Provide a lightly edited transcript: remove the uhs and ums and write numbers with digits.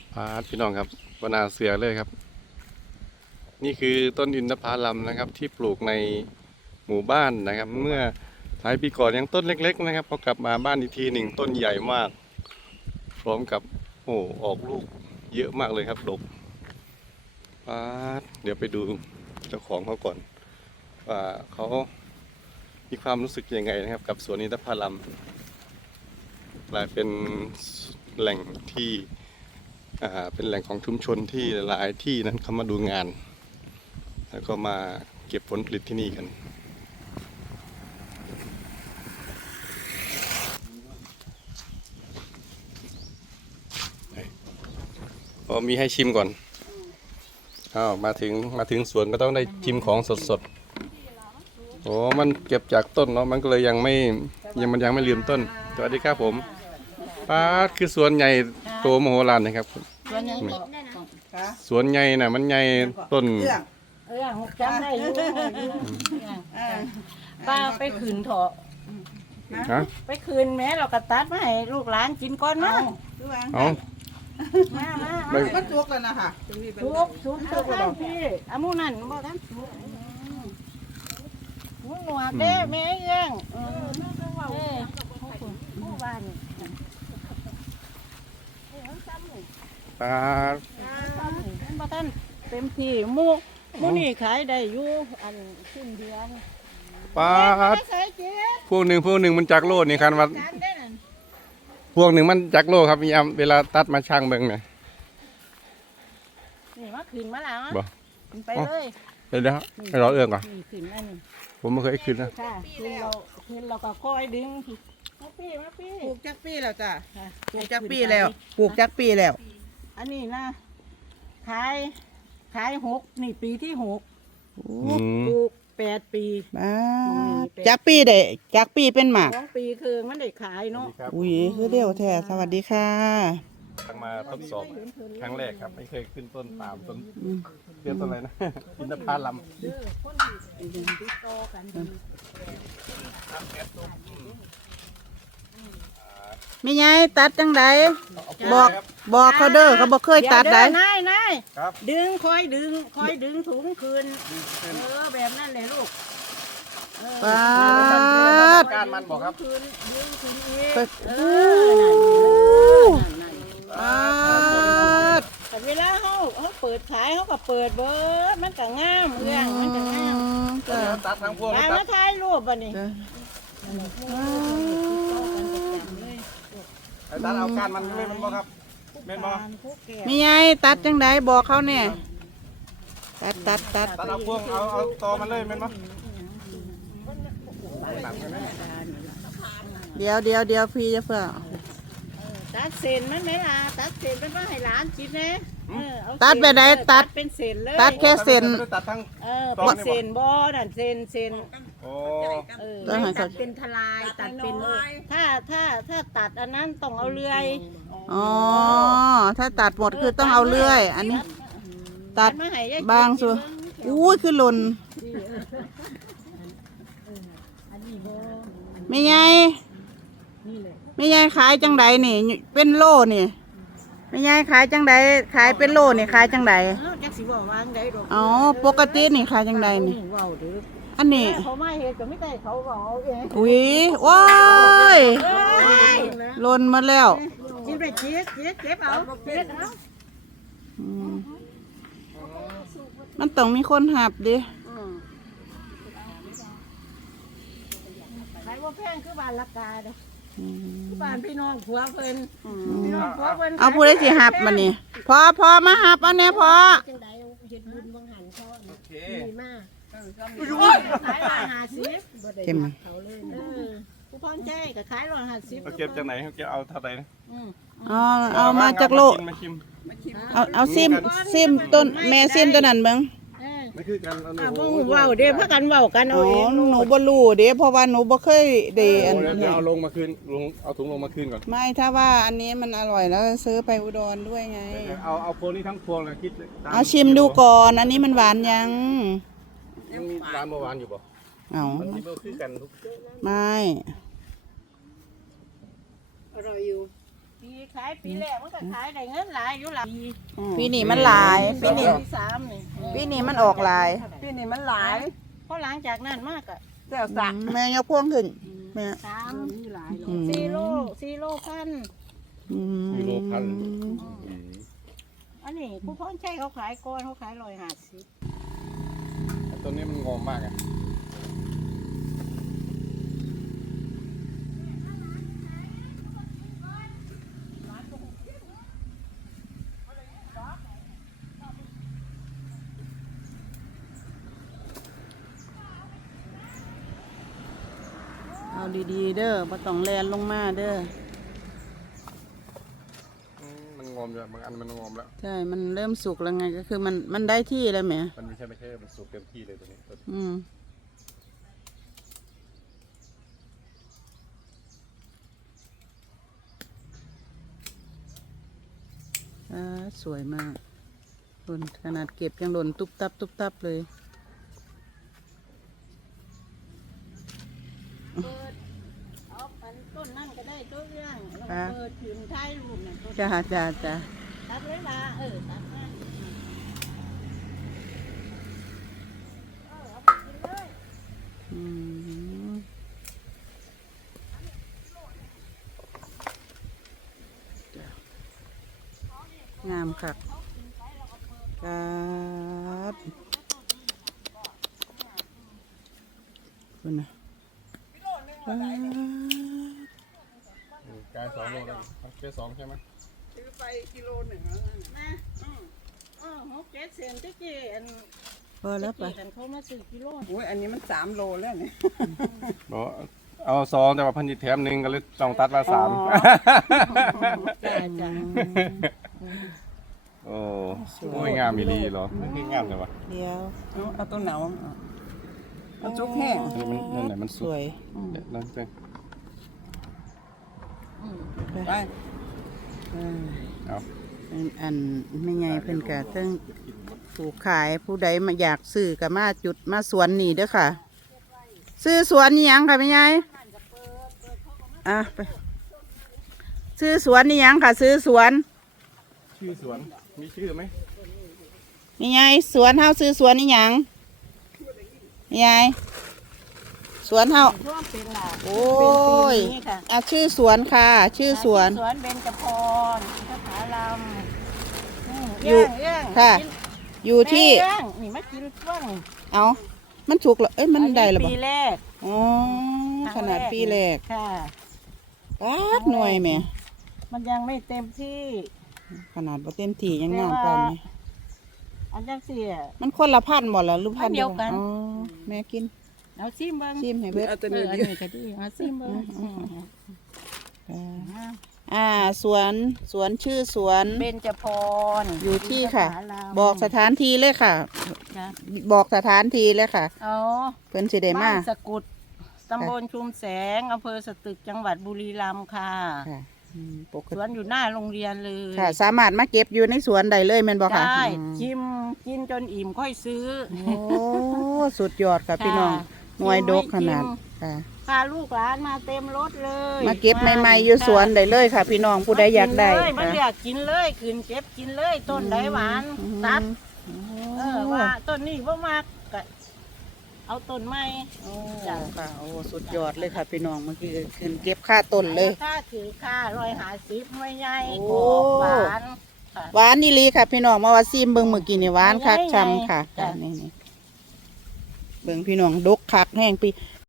พาพี่น้องครับวนาเสือเลยครับ นี่คือต้นอินทผลัมนะครับ ที่ปลูกในหมู่บ้านนะครับ เมื่อหลายปีก่อนยังต้นเล็กๆนะครับพอกลับมาบ้านอีกทีหนึ่งต้นใหญ่มาก พร้อมกับออกลูกเยอะมากเลยครับดกเดี๋ยวไปดูเจ้าของเขาก่อนว่าเขามีความรู้สึกยังไงนะครับ กับสวนอินทผลัมกลายเป็นแหล่งที่เป็นแหล่งของชุมชนที่หลายที่นั้นเขามาดูงาน แล้วก็มาเก็บผลผลิตที่นี่กันมีให้ชิมก่อนมาถึงสวนก็ต้องได้ชิมของสดๆมันเก็บจากต้นเนาะมันก็เลยยังไม่ลืมต้นสวัสดีครับผมคือสวนใหญ่โตมโหฬารนะครับสวนใหญ่น่ะมันใหญ่ต้นจำได้อยู่ป้าไปขืนเถอะไปคืนแม่เราก็ตัดมาให้ลูกหลานกินก่อนนะมาก็จุกแล้วนะคะสุกท่านพี่อามูนั่นบ่ท่านสุกหนวดเด้แม่ยังผู้บ้านบ่ท่านเต็มที่มูนี่ขายได้อยู่อันสิ้นเดือนพวกหนึ่งมันจักโลนี่คันว่าพวกหนึ่งมันจักโลครับมีเวลาตัดมาช่างเบิ่งหน่อยนี่มาขึ้นมาแล้วไปเลยเดี๋ยวให้เราเอื้องก่อนขึ้นอันนี้ผมไม่เคยขึ้นนะขึ้นเราก็คอยดึงมาปีปลูกจักปีแล้วจ้ะปลูกจักปีแล้วอันนี้นะขาย6นี่ปีที่6ปลูก8 ปีจักปีเป็นหมาก 2 ปีคือมันได้ขายเนาะอุ้ยคือเดียวแท้สวัสดีค่ะตั้งมาทดสอบครั้งแรกครับไม่เคยขึ้นต้นปาล์มต้นอะไรนะอินทผลัมไม่ไงตัดจังไดบอกเขาเด้อเขาบอกเคยตัดได้นายดึงคอยดึงถุงคืนแบบนั้นเลยลูกการมันบอกครับคืนดึงคืนเองแต่เวลาเขาเปิดขายเขาก็เปิดเบิร์ดมันก็งามเรื่องมันก็งามตัดทั้งพวงมาถ่ายรูปอันนี้ตัดเอาการมันไม่มันบ่ครับไม่บ่มีไงตัดจังไดบอกเขาเนี่ยตัดเอาพวงเอาตอมันเลยแม่นบ่เดี๋ยวพี่จะเพื่อตัดเส้นมันไหมล่ะตัดเส้นเป็นว่าให้หลานกินนะตัดไปไหนตัดเป็นเส้นเลยตัดแค่เส้นตัดทั้งเป็นเส้นบ่นั่นเส้นตัดเป็นทลายตัดเป็นถ้าตัดอันนั้นต้องเอาเลื่อยถ้าตัดหมดคือต้องเอาเลื่อยอันนี้ตัดบางส่วนอุ้ยคือหล่นไม่ไงขายจังไดนี่เป็นโลนี่ไม่ไงขายจังไดขายเป็นโลนี่ขายจังไดปกตินี่ขายจังไดนี่อันนี้เขาไม่เห็นก็ไม่ได้เขาบอกเองอุ้ยว้ายหล่นมาแล้วกินไปเก็บเอามันต้องมีคนหับดิขายว่าแพงคือบ้านราคาเด้อบ้านพี่น้องผัวเพิ่นพี่น้องผัวเพิ่นเอาผู้ใดสิหับมันนี่พอมาหับเอาเนี่ยพอจังไดเอาเฮ็ดบุญบังหันเขาดีมากขาย150บ่ได้เขาเลยผู้พรใจก็ขาย150 เก็บจากไหนเขาเก็บเอาเท่าไหร่นะเอามาจากโลเอาซิมต้นแม่ซิมต้นนั้นเบิ่งไม่คือกันเว้าเด้พากันเว้ากันเอาเองหนูบ่รู้เด้เพราะว่าหนูบ่เคยได้อันนี้เอาลงมาคืนเอาถุงลงมาคืนก่อนไม่ถ้าว่าอันนี้มันอร่อยแล้วซื้อไปอุดรด้วยไงเอาพวงนี้ทั้งพวงเลยคิดเอาชิมดูก่อนอันนี้มันหวานยังหวานหวานอยู่บ่เอาคือกันไม่อร่อยอยู่ปีขายปีแรกมันก็ขายได้เงินหลายอยู่หลายปีนี้มันหลายปีนี้ปีสามนี่ปีนี้มันออกหลายปีนี้มันหลายเพราะหลังจากนั้นมากอะเจ้าสักแม่ยกพวงขึ้นแม่สามอืม 4 โลพันอืมกิโลพันอันนี้ผู้พ่อใช้เขาขายก้อนเขาขาย150 ต้นนี้มันงอมมากอ่ะเอาดีๆเด้อบ่ต้องแลนลงมาเด้อมันงอมอยู่บางอันมันงอมแล้วใช่มันเริ่มสุกแล้วไงก็คือมันได้ที่แล้วแหมมันไม่ใช่มันสุกเต็มที่เลยตัวนี้อืมสวยมากหล่นขนาดเก็บยังหล่นตุ๊บตับตุ๊บตับเลยเปิดเอาอันต้นนั่นก็ได้ต้นเรื่องแล้วก็เปิดถึงท้ายรูปเนี่ยต้นจ้าจ้าจ้าตัดเลยละตัดนะเอาไปกินเลยอืมงามคักครับคุณนะกาย2 โลแล้วแค่2ใช่ไหมซื้อไปกิโลหนึ่งแล้วนั่นน่ะนะ6-7 เซนที่เจนพอแล้วปะกันเขามาซื้อกิโลโอ้ยอันนี้มัน3 โลแล้วเนี่ยบอกเอา2แต่ว่าพันจิตแถมหนึ่งก็เลยต้องตัดมา3 จ้าจ้าโอ้โอ้ยงามอีหลีเหรอไม่คืองามเลยวะเดี๋ยวเอาต้นหนาวเอาจุกแห้งอันนี้มันนั่นไหนมันสสุกวยนั่นเองไปเอาอันไม่ไงเพิ่นกะเติ้งปลูกขายผู้ใดมาอยากซื้อก็มาจุดมาสวนนี่เด้อค่ะ ซื้อสวนนี่ยังค่ะไม่ไงอ่ะไปซื้อสวนนี่ยังค่ะ ซื้อสวนชื่อสวนมีชื่อไหมนี่ไงสวนเฮาซื้อสวนนี่ยังนี่ไงสวนเฮาร่วมเป็นหลักโอ้ยเป็นปีนี้ค่ะอ่ะชื่อสวนค่ะ ชื่อสวนสวนเบญจพรพระผาลำอยู่เอี้ยงค่ะ อยู่ที่เอี้ยงนี่มากินช่วงเอามันถูกเหรอเอ้ยมันได้หรือเปปีล่าแรกอ๋อขนาดปีแรกค่ะป๊าดหน่วยแหม่มันยังไม่เต็มที่ขนาดบ่เต็มที่ยังงามปานนี้อันจังเสียมันคนละพันธุ์บ่ล่ะหรือพันธุ์พันธุ์เดียวกันอ๋อแม่กินเอาซิมเบิ้งชิมให้เบิดเอาตัวเอนี้ออันเดียวนี้ก็ดีเอาซิมเบิ้งสวนชื่อสวนเบญจพรอยู่ที่ค่ะพระผาลำบอกสถานที่เลยค่ะจ้ะบอกสถานที่เลยค่ะอ๋อเพิ่นสิได้มาบ้านสกุลตำบลชุมแสงอำเภอสตึกจังหวัดบุรีรัมย์ค่ะค่ะปกสวนติอยู่หน้าโรงเรียนเลยค่ะ สามารถมาเก็บอยู่ในสวนได้เลยแม่นบ่ค่ะได้อืมชิมกินจนอิ่มค่อยซื้อโอ้สุดยอดค่ะพี่น้องค่ะหน่วยดกขนาดค่ะพาลูกหลานมาเต็มรถเลยมาเก็บใหม่ๆอยู่สวนได้เลยค่ะ พี่น้องผู้ใดอยากได้มาค่ะเลือกกินเลยขึ้นเก็บกินเลยต้นใดหวานตัดว่าต้นนี้บ่มากก็เอาต้นใหม่โอ้จ้ะค่ะโอ้สุดยอดเลยค่ะพี่น้องเมื่อกี้ขึ้นเก็บค่าต้นเลยค่าถือค่า150หน่วยใหญ่โอ้กรอบหวานค่ะหวานนี่ลีค่ะพี่น้องมาว่าซีมเบิ่งเมื่อกี้นี่หวานคักใหญ่ๆช้ำค่ะจ้ะนี่เบิ่งพี่น้องดกคักแห้งปี